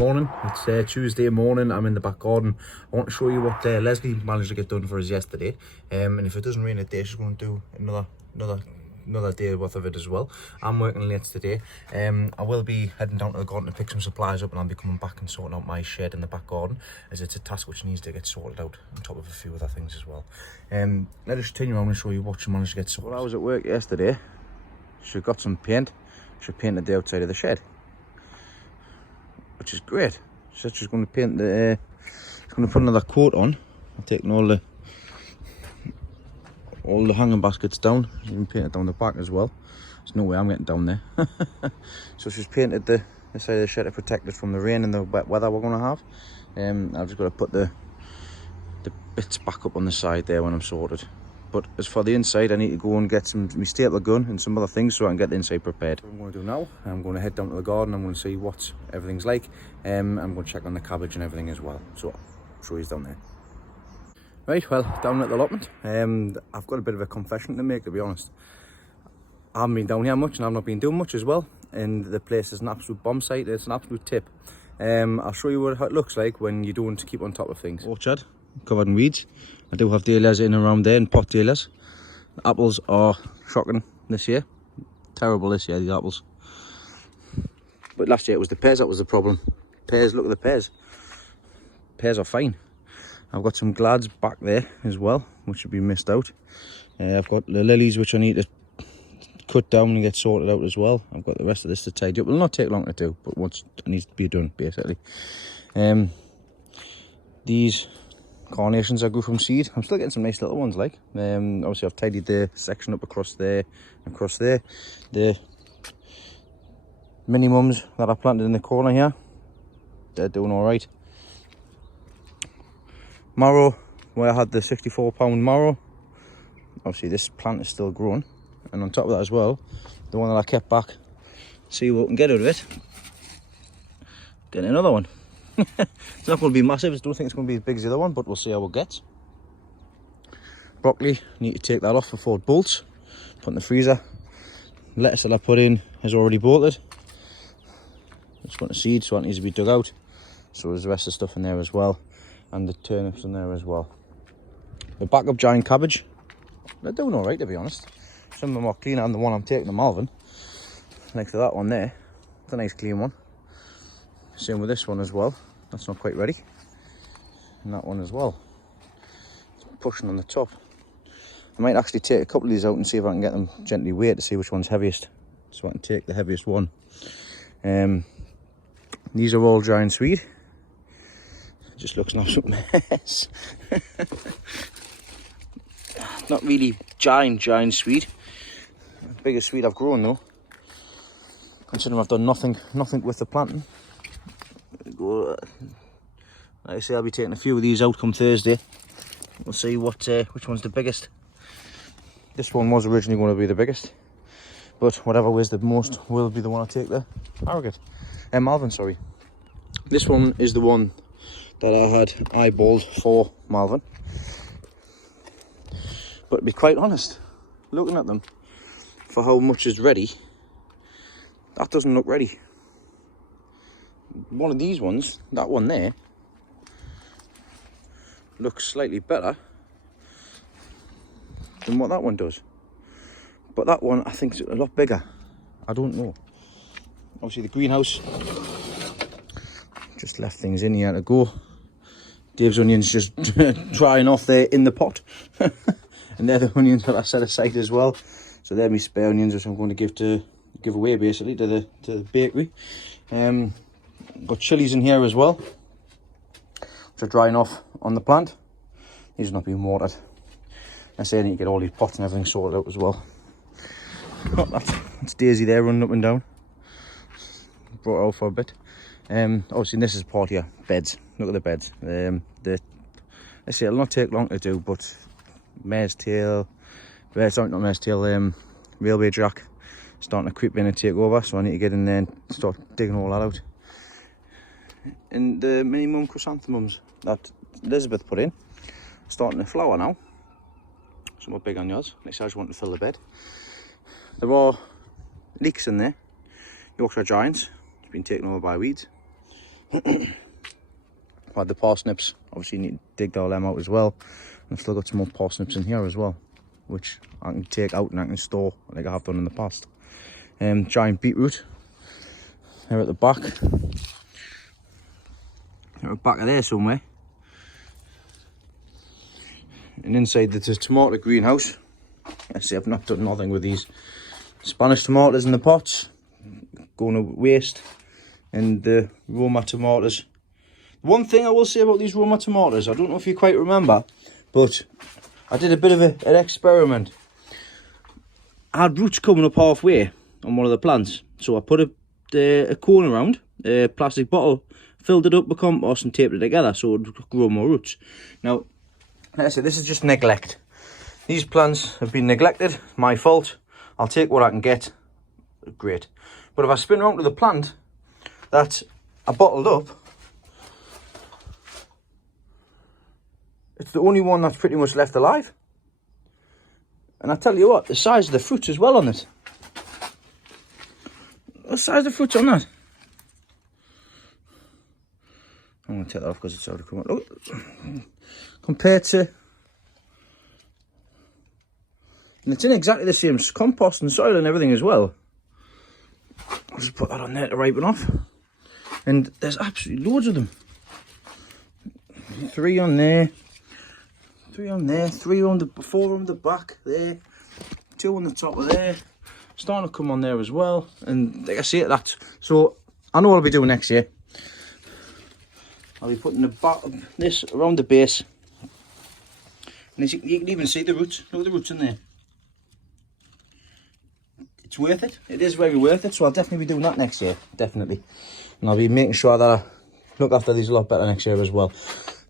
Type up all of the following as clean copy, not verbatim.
Morning, it's Tuesday morning. I'm in the back garden. I want to show you what Leslie managed to get done for us yesterday, and if it doesn't rain today, she's going to do another day worth of it as well. I'm working late today. I will be heading down to the garden to pick some supplies up, and I'll be coming back and sorting out my shed in the back garden, as it's a task which needs to get sorted out on top of a few other things as well. Let us continue on and show you what she managed to get sorted. Well, I was at work yesterday. She got some paint. She painted the outside of the shed, which is great. She said she's going to paint the, she's going to put another coat on. I've taken all the hanging baskets down. She's even painted down the back as well. There's no way I'm getting down there. So she's painted the side of the shed to protect it from the rain and the wet weather we're going to have. I've just got to put the bits back up on the side there when I'm sorted. But as for the inside, I need to go and get my stapler gun and some other things so I can get the inside prepared. What I'm going to do now, I'm going to head down to the garden. I'm going to see what everything's like. I'm going to check on the cabbage and everything as well. So I'll show you down there. Right, well, down at the allotment, I've got a bit of a confession to make, to be honest. I haven't been down here much and I've not been doing much as well. And the place is an absolute bomb site. It's an absolute tip. I'll show you what it looks like when you don't keep on top of things. Orchard, covered in weeds. I do have dahlias in around there, and pot dahlias. The apples are shocking this year. Terrible this year, the apples. But last year it was the pears that was the problem. Pears, look at the pears. Pears are fine. I've got some glads back there as well, which should be missed out. I've got the lilies, which I need to cut down and get sorted out as well. I've got the rest of this to tidy up. It will not take long to do, but once it needs to be done, basically. These carnations I grew from seed. I'm still getting some nice little ones, like. Obviously I've tidied the section up across there, across there. The mini mums that I planted in the corner here, they're doing all right. Marrow, where I had the £64 marrow, obviously this plant is still growing. And on top of that as well, the one that I kept back, see what we can get out of it. Getting another one. It's not going to be massive. I don't think it's going to be as big as the other one, but we'll see how it gets. Broccoli, need to take that off before it bolts. Put in the freezer. Lettuce that I put in has already bolted. It's got a seed, so it needs to be dug out. So there's the rest of the stuff in there as well, and the turnips in there as well. The backup giant cabbage, they're doing all right, to be honest. Some of them are cleaner than the one I'm taking to Malvern. Next to that one there, it's a nice clean one. Same with this one as well. That's not quite ready. And that one as well. It's pushing on the top. I might actually take a couple of these out and see if I can get them gently weighed to see which one's heaviest. So I can take the heaviest one. These are all giant swede. It just looks an absolute mess. Not really giant swede. Biggest swede I've grown though. Considering I've done nothing with the planting. Like I say, I'll be taking a few of these out come Thursday. We'll see which one's the biggest. This one was originally going to be the biggest, but whatever weighs the most will be the one I take there. Malvern, sorry. This one is the one that I had eyeballed for Malvern. But to be quite honest, looking at them for how much is ready, that doesn't look ready. One of these ones, that one there, looks slightly better than what that one does. But that one I think is a lot bigger. I don't know. Obviously the greenhouse, just left things in here to go. Dave's onions just drying off there in the pot. And they're the onions that I set aside as well. So they're my spare onions, which I'm going to give away basically to the bakery. Got chilies in here as well, which are drying off on the plant. These are not being watered. I say I need to get all these pots and everything sorted out as well. Oh, that's Daisy there running up and down. Brought her out for a bit. Obviously this is part here, beds. Look at the beds. I say it'll not take long to do, but mare's tail, sorry, not mare's tail, railway jack starting to creep in and take over, so I need to get in there and start digging all that out. And the mini mum chrysanthemums that Elizabeth put in, starting to flower now. Some are big on yours. Next I just want to fill the bed. There are leeks in there. Yorkshire Giants, it's been taken over by weeds. I've had the parsnips, obviously you need to dig all them out as well. And I've still got some more parsnips in here as well, which I can take out and I can store like I have done in the past. Giant beetroot, they're at the back. They're at the back of there somewhere. And inside there's a tomato greenhouse. I see I've not done nothing with these Spanish tomatoes in the pots, going to waste. And the Roma tomatoes. One thing I will say about these Roma tomatoes, I don't know if you quite remember, but I did a bit of an experiment. I had roots coming up halfway on one of the plants, so I put a cone around, a plastic bottle, filled it up with compost and taped it together so it would grow more roots. Now, like I said, this is just neglect. These plants have been neglected, my fault. I'll take what I can get, great. But if I spin around to the plant that I bottled up, it's the only one that's pretty much left alive. And I tell you what, the size of the fruits as well on it. The size of the fruits on that. I'm going to take that off because it's already come out. Look, compared to... And it's in exactly the same compost and soil and everything as well. I'll just put that on there to ripen off. And there's absolutely loads of them. 3 on there. 3 on there. 3 on the 4 on the back there. 2 on the top of there. Starting to come on there as well. And like I say, that. So I know what I'll be doing next year. I'll be putting the bottom, this around the base. And as you can even see the roots. Look at the roots in there. It's worth it. It is very worth it. So I'll definitely be doing that next year. Definitely. And I'll be making sure that I look after these a lot better next year as well.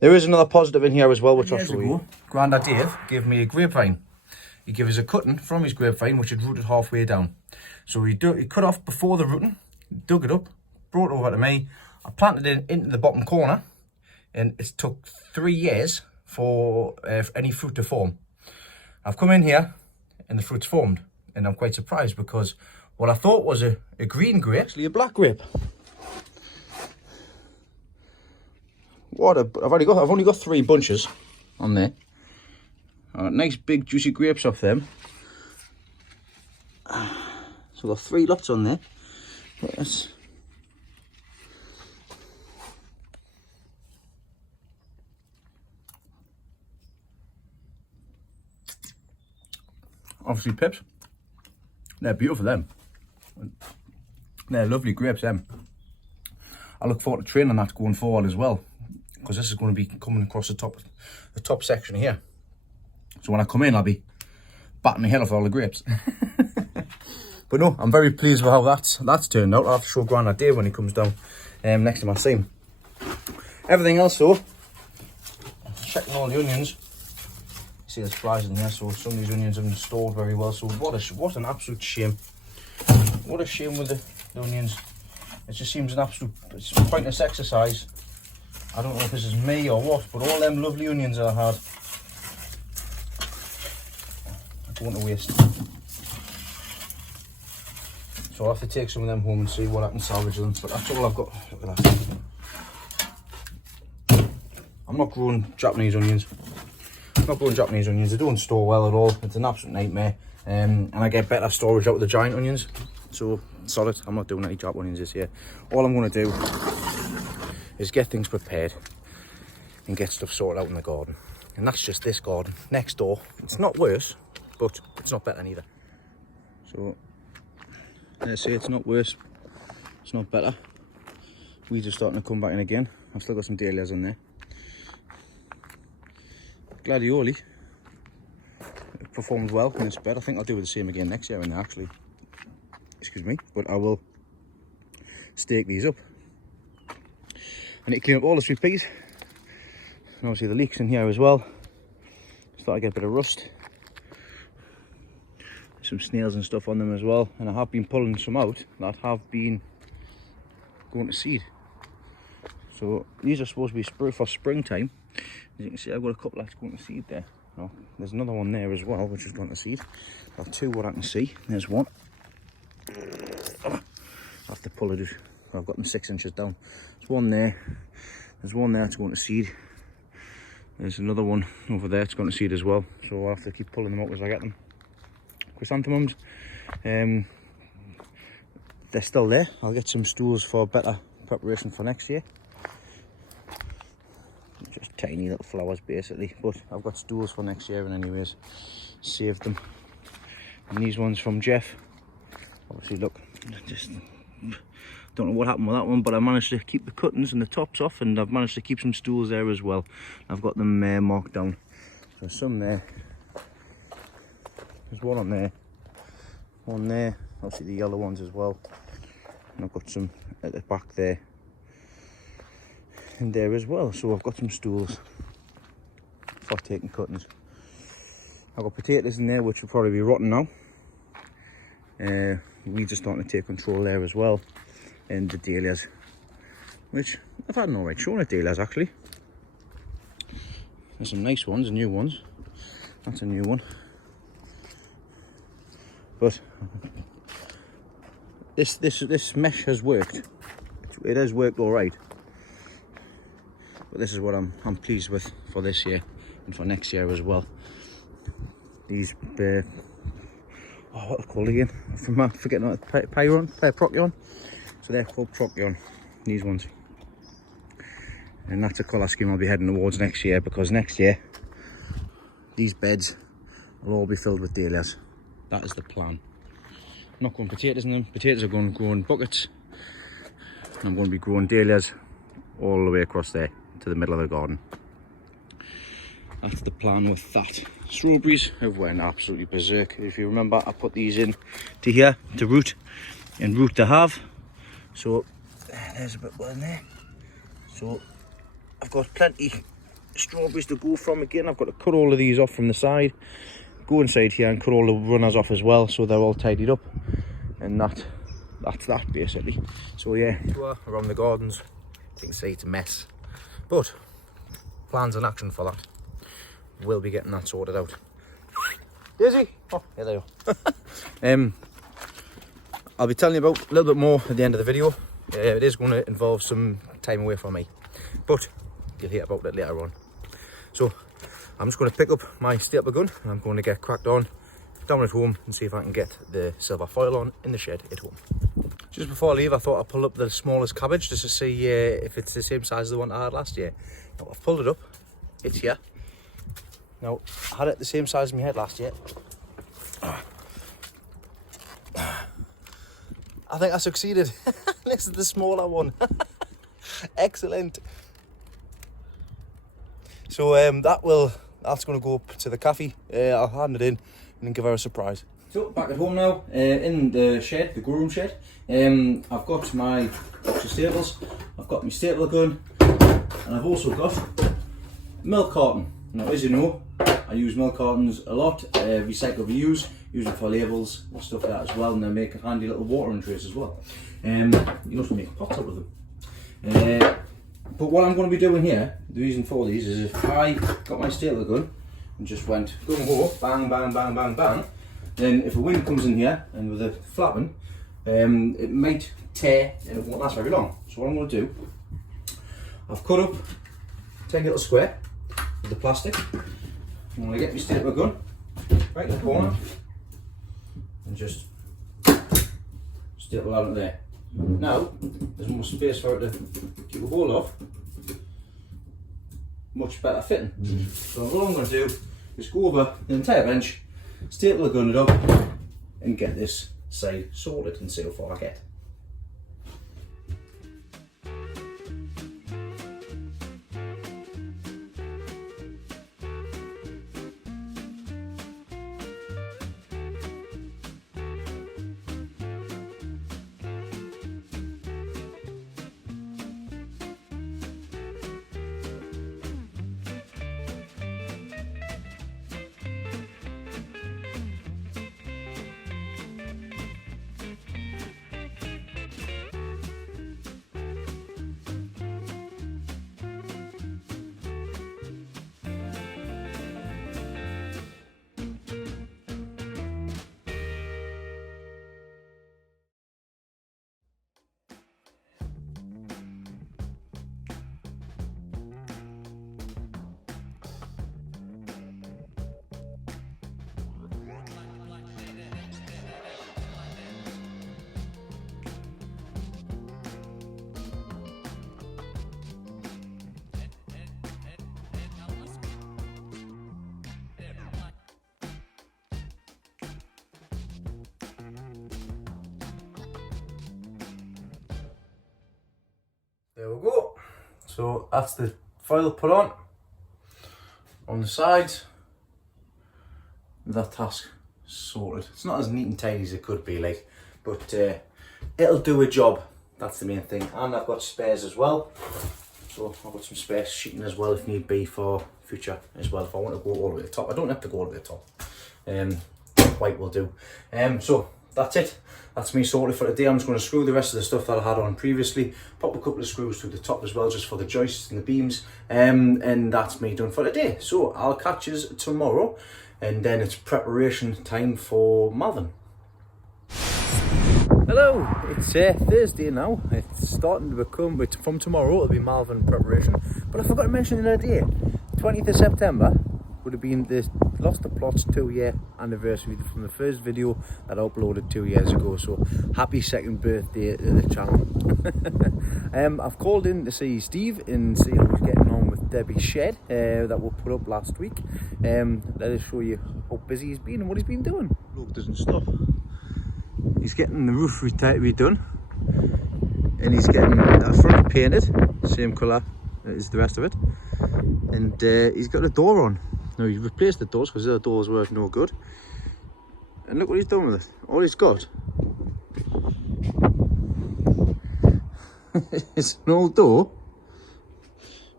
There is another positive in here as well, which I'll show you. Grandad Dave gave me a grapevine. He gave us a cutting from his grapevine, which had rooted halfway down. So he cut off before the rooting, dug it up, brought it over to me. I planted it into the bottom corner, and it took 3 years for any fruit to form. I've come in here, and the fruit's formed, and I'm quite surprised because what I thought was a green grape, actually a black grape. I've only got 3 bunches on there. Nice big juicy grapes off them. So I've got 3 lots on there. Let's obviously pips. They're beautiful them. They're lovely grapes them. I look forward to training that going forward as well, because this is going to be coming across the top section here. So when I come in, I'll be batting my head off all the grapes. But no, I'm very pleased with how that's turned out. I'll have to show Grandad Dave when he comes down next time I see him. Everything else though, checking all the onions. You see there's flies in here, so some of these onions haven't stored very well. So what an absolute shame. What a shame with the onions. It just seems an absolute pointless exercise. I don't know if this is me or what, but all them lovely onions that I had are going to waste. So I'll have to take some of them home and see what I can salvage them. But that's all I've got. Look at that. I'm not growing Japanese onions. They don't store well at all. It's an absolute nightmare. And I get better storage out of the giant onions. So solid. I'm not doing any Jap onions this year. All I'm going to do is get things prepared and get stuff sorted out in the garden. And that's just this garden next door. It's not worse, but it's not better neither. So let's say it's not worse, it's not better. Weeds are starting to come back in again. I've still got some dahlias in there. Gladioli performed well in this bed. I think I'll do the same again next year when they actually, excuse me, but I will stake these up. I need to clean up all the sweet peas. And obviously the leeks in here as well. Start to get a bit of rust. Some snails and stuff on them as well. And I have been pulling some out that have been going to seed. So these are supposed to be for springtime. As you can see, I've got a couple that's going to seed there. Oh, there's another one there as well, which is going to seed. Got 2 what I can see. There's one. I'll have to pull it I've got them 6 inches down. There's one there. There's one there that's going to seed. There's another one over there that's going to seed as well. So I'll have to keep pulling them out as I get them. Chrysanthemums, they're still there. I'll get some stools for better preparation for next year. Just tiny little flowers basically, but I've got stools for next year and anyways saved them. And these ones from Jeff, obviously look, just don't know what happened with that one, but I managed to keep the cuttings and the tops off, and I've managed to keep some stools there as well. I've got them marked down. So some there, there's one on there, obviously the yellow ones as well, and I've got some at the back there and there as well. So I've got some stools for taking cuttings. I've got potatoes in there which will probably be rotten now. Weeds are starting to take control there as well, and the dahlias, which I've had an alright showing at dahlias actually. There's some nice ones, new ones. That's a new one. But this mesh has worked. It has worked all right. But this is what I'm pleased with for this year and for next year as well. These what are they called again? I'm forgetting what, Procyon. So they're called Procyon. These ones. And that's a colour scheme I'll be heading towards next year, because next year these beds will all be filled with dahlias. That is the plan. I'm not growing potatoes in them. Potatoes are going to grow in buckets. And I'm going to be growing dahlias all the way across there to the middle of the garden. That's the plan with that. Strawberries have went absolutely berserk. If you remember, I put these in to here to root and root to have. So there's a bit more in there. So I've got plenty strawberries to go from again. I've got to cut all of these off from the side, go inside here and cut all the runners off as well, so they're all tidied up. And that's that basically. So yeah, around the gardens, you can see it's a mess, but plans in action for that. We'll be getting that sorted out. Daisy! Oh, here they are. I'll be telling you about a little bit more at the end of the video. It is going to involve some time away from me, but you'll hear about it later on. So I'm just going to pick up my stapler gun and I'm going to get cracked on down at home and see if I can get the silver foil on in the shed at home. Just before I leave, I thought I'd pull up the smallest cabbage just to see if it's the same size as the one I had last year. Now I've pulled it up, it's here. Now I had it the same size as my head last year. I think I succeeded. This is the smaller one. Excellent. So that's going to go up to the cafe. I'll hand it in and give her a surprise. So back at home now, in the shed, the grow room shed. I've got my box of staples, I've got my stapler gun, and I've also got a milk carton. Now as you know, I use milk cartons a lot, recycle, reuse, use them for labels and stuff like that as well, and they make a handy little watering trays as well. You also make pots out of them. But what I'm going to be doing here, the reason for these is if I got my stapler gun and just went go, bang, bang, bang, bang, bang, then if a wind comes in here and with the flapping, it might tear and it won't last very long. So what I'm going to do, I've cut up 10 little square with the plastic. I'm going to get my stapler gun right in the corner and just staple out of there. Now there's more space for it to keep a hold of, much better fitting. So all I'm going to do is go over the entire bench, staple the gun it up and get this side sorted and see how far I get. There we go. So that's the foil put on the sides. That task sorted. It's not as neat and tidy as it could be, like, but it'll do a job. That's the main thing. And I've got spares as well. So I've got some spare sheeting as well if need be for future as well. If I want to go all the way to the top, I don't have to go all the way to the top. White will do. So that's it. That's me sorted for today. I'm just going to screw the rest of the stuff that I had on previously, pop a couple of screws through the top as well, just for the joists and the beams, and that's me done for today. So I'll catch you tomorrow, and then it's preparation time for Malvern. Hello, it's Thursday now. It's starting to become, from tomorrow it'll be Malvern preparation, but I forgot to mention the other day, 20th of September would have been the Lost the Plots 2-year anniversary from the first video that I uploaded 2 years ago, so happy second birthday to the channel. I've called in to see Steve and see how he's getting on with Debbie's shed that we put up last week. Let us show you how busy he's been and what he's been doing. Look, doesn't stop. He's getting the roof redone, and he's getting that front painted, same colour as the rest of it, and he's got a door on. Now he's replaced the doors because the other doors were no good, and look what he's done with it. All he's got is an old door,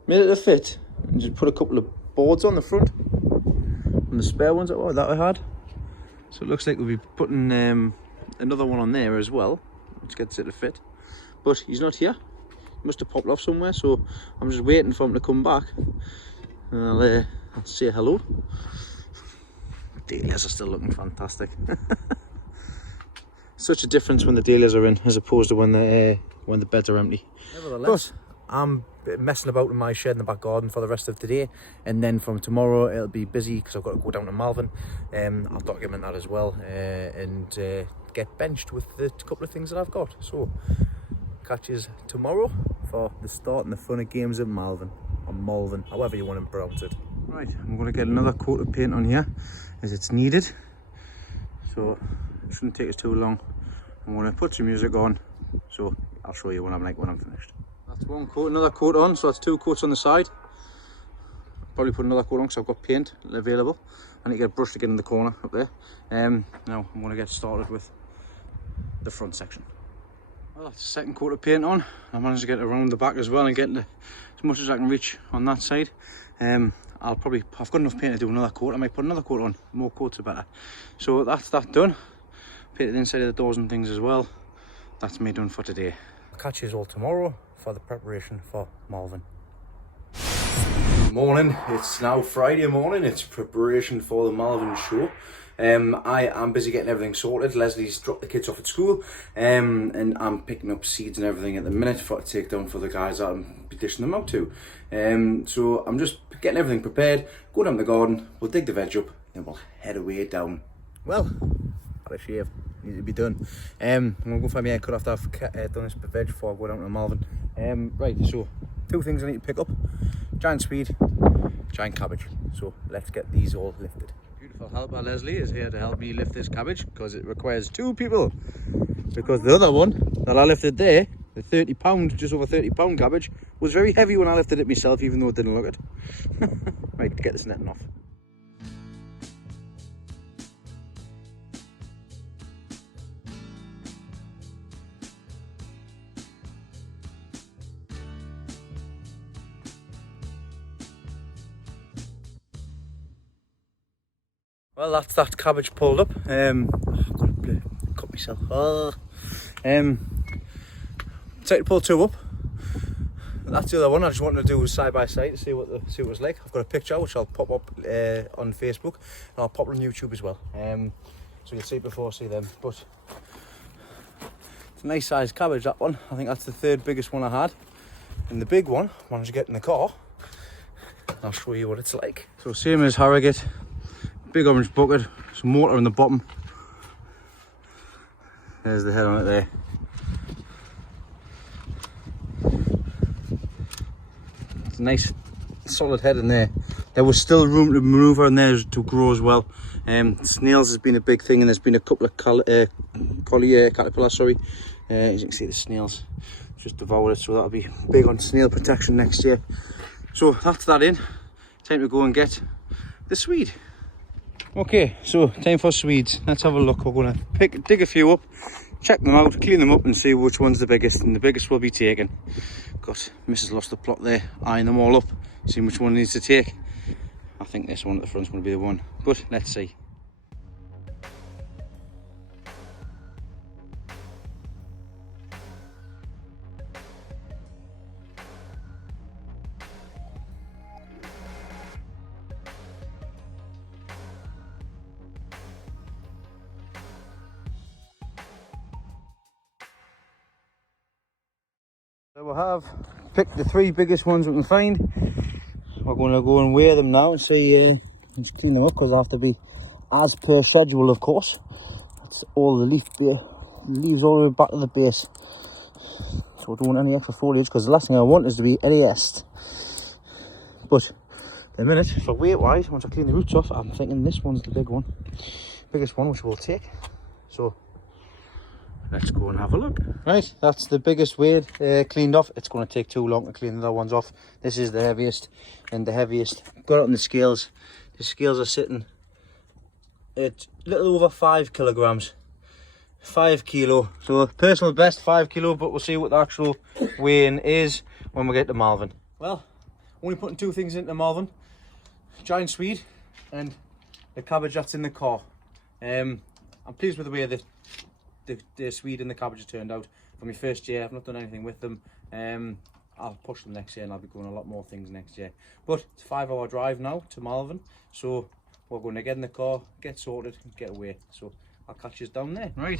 made it a fit, and just put a couple of boards on the front and the spare ones that I had. So it looks like we'll be putting another one on there as well, which gets it to fit. But he's not here. He must have popped off somewhere, so I'm just waiting for him to come back. And I'll say hello. Dahlias are still looking fantastic. Such a difference when the dahlias are in as opposed to when the beds are empty. Nevertheless, I'm messing about in my shed in the back garden for the rest of today, and then from tomorrow it'll be busy because I've got to go down to Malvern. I'll document that as well, and get benched with the couple of things that I've got. So catch you tomorrow for the start and the fun of games at Malvern, or Malvern, however you want to pronounce it. Right, I'm going to get another coat of paint on here as it's needed, so it shouldn't take us too long. I'm going to put some music on, so I'll show you when I'm finished. That's one coat, another coat on, so that's two coats on the side. Probably put another coat on because I've got paint available. I need to get a brush to get in the corner up there. Now I'm going to get started with the front section. Well, that's the second coat of paint on. I managed to get around the back as well and get as much as I can reach on that side. I've got enough paint to do another coat. I might put another coat on. More coats are better. So that's that done. Painted the inside of the doors and things as well. That's me done for today. I'll catch you all tomorrow for the preparation for Malvern. Morning, it's now Friday morning. It's preparation for the Malvern show. I am busy getting everything sorted. Leslie's dropped the kids off at school, and I'm picking up seeds and everything at the minute to take down for the guys that I'm dishing them out to. So I'm just getting everything prepared, go down the garden, we'll dig the veg up, then we'll head away down. Well, had a shave, need to be done. I'm going to go find my hair cut after I've done this veg before I go down to Malvern. Right, so two things I need to pick up: giant swede, giant cabbage. So let's get these all lifted. Beautiful helper Leslie is here to help me lift this cabbage because it requires two people. Because the other one that I lifted there, the 30 pound, just over 30 pound cabbage, was very heavy when I lifted it myself, even though it didn't look it. Right, get this netting off. Well, that's that cabbage pulled up. I've got to cut myself. Take the pull two up. That's the other one. I just wanted to do side by side to see what it was like. I've got a picture which I'll pop up on Facebook, and I'll pop it on YouTube as well. So you'll see it before I see them. But it's a nice sized cabbage, that one. I think that's the third biggest one I had. And the big one I managed to get in the car. I'll show you what it's like. So same as Harrogate. Big orange bucket, some mortar in the bottom. There's the head on it there. It's a nice solid head in there. There was still room to manoeuvre in there to grow as well. Snails has been a big thing, and there's been a couple of caterpillars, sorry. As you can see, the snails just devoured it, so that'll be big on snail protection next year. So that's that in. Time to go and get the swede. Okay, so time for swedes. Let's have a look. We're going to dig a few up, check them out, clean them up and see which one's the biggest, and the biggest will be taken. Got Mrs. lost the plot there, eyeing them all up, seeing which one needs to take. I think this one at the front's going to be the one, but let's see. So we have picked the 3 biggest ones we can find. We're going to go and weigh them now and see, just clean them up, because they have to be as per schedule, of course. That's all the leaves all the way back to the base. So I don't want any extra foliage, because the last thing I want is to be any est. But in a minute, for weight wise, once I clean the roots off, I'm thinking this one's the biggest one, which we'll take. So let's go and have a look. Right, that's the biggest weight cleaned off. It's going to take too long to clean the other ones off. This is the heaviest and the heaviest. Got it on the scales. The scales are sitting at a little over 5 kilograms. 5 kilo. So personal best 5 kilo, but we'll see what the actual weighing is when we get to Malvern. Well, only putting 2 things into Malvern. Giant swede and the cabbage that's in the car. I'm pleased with the way the swede and the cabbage have turned out. For my first year, I've not done anything with them. I'll push them next year and I'll be doing a lot more things next year. But it's a 5-hour drive now to Malvern, so we're going to get in the car, get sorted and get away. So I'll catch you down there. Right,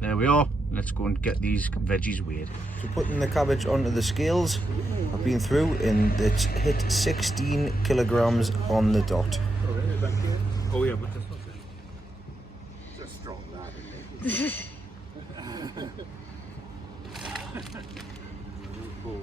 there we are. Let's go and get these veggies weighed. So putting the cabbage onto the scales, I've been through and it's hit 16 kilograms on the dot. Oh yeah, but that's not it. Just strong lad, isn't it? Cool.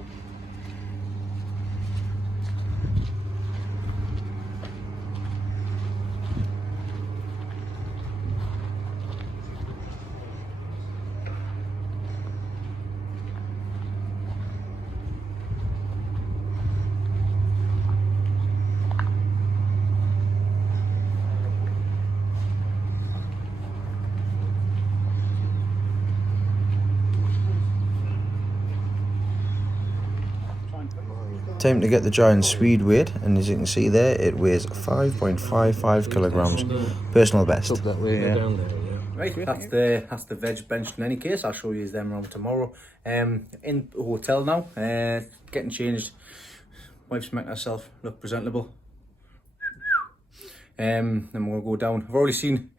Time to get the giant swede weighed, and as you can see there, it weighs 5.55 kilograms. Personal best. Up that way, yeah. Down there, yeah. Right, that's the veg benched in any case. I'll show you them around tomorrow. In the hotel now, getting changed. Wife's making herself look presentable. Then we're gonna go down. I've already seen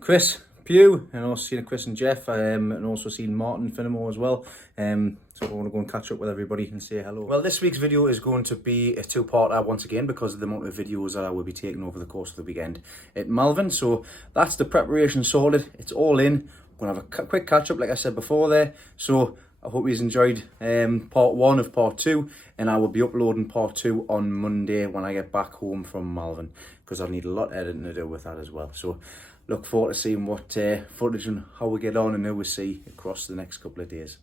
Chris Pugh, and also seen Chris and Jeff, and also seen Martin Finnemore as well. So we're going to go and catch up with everybody and say hello. Well, this week's video is going to be a 2-parter once again, because of the amount of videos that I will be taking over the course of the weekend at Malvern. So that's the preparation sorted. It's all in. We're going to have a quick catch up, like I said before there. So I hope you enjoyed part 1 of part 2, and I will be uploading part 2 on Monday when I get back home from Malvern, because I'll need a lot of editing to do with that as well. So look forward to seeing what footage and how we get on and who we see across the next couple of days.